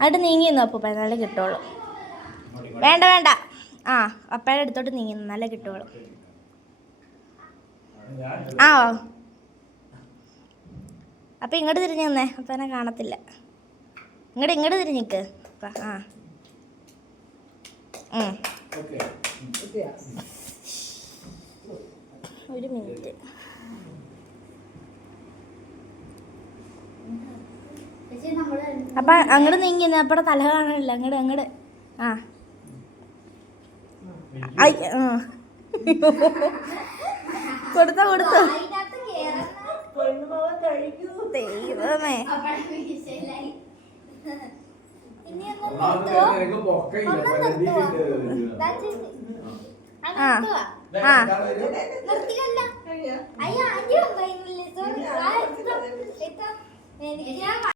അവിടെ നീങ്ങിയെന്നു അപ്പോൾ എന്നാലേ കിട്ടുള്ളൂ. വേണ്ട വേണ്ട, ആ അപ്പയുടെ അടുത്തോട്ട് നീങ്ങി എന്നാലേ കിട്ടുള്ളൂ. ആ അപ്പം ഇങ്ങോട്ട് തിരിഞ്ഞു തന്നേ, അപ്പം എന്നെ കാണത്തില്ല. ഇങ്ങോട്ട് തിരിഞ്ഞിക്ക്. ആ ഒരു മിനിറ്റ്. അപ്പം അങ്ങോട്ട് നീങ്ങി അപ്പടെ തല കാണാനില്ല. അങ്ങോട്ട് ആ കൊടുത്തോ ദൈവമേ. ആ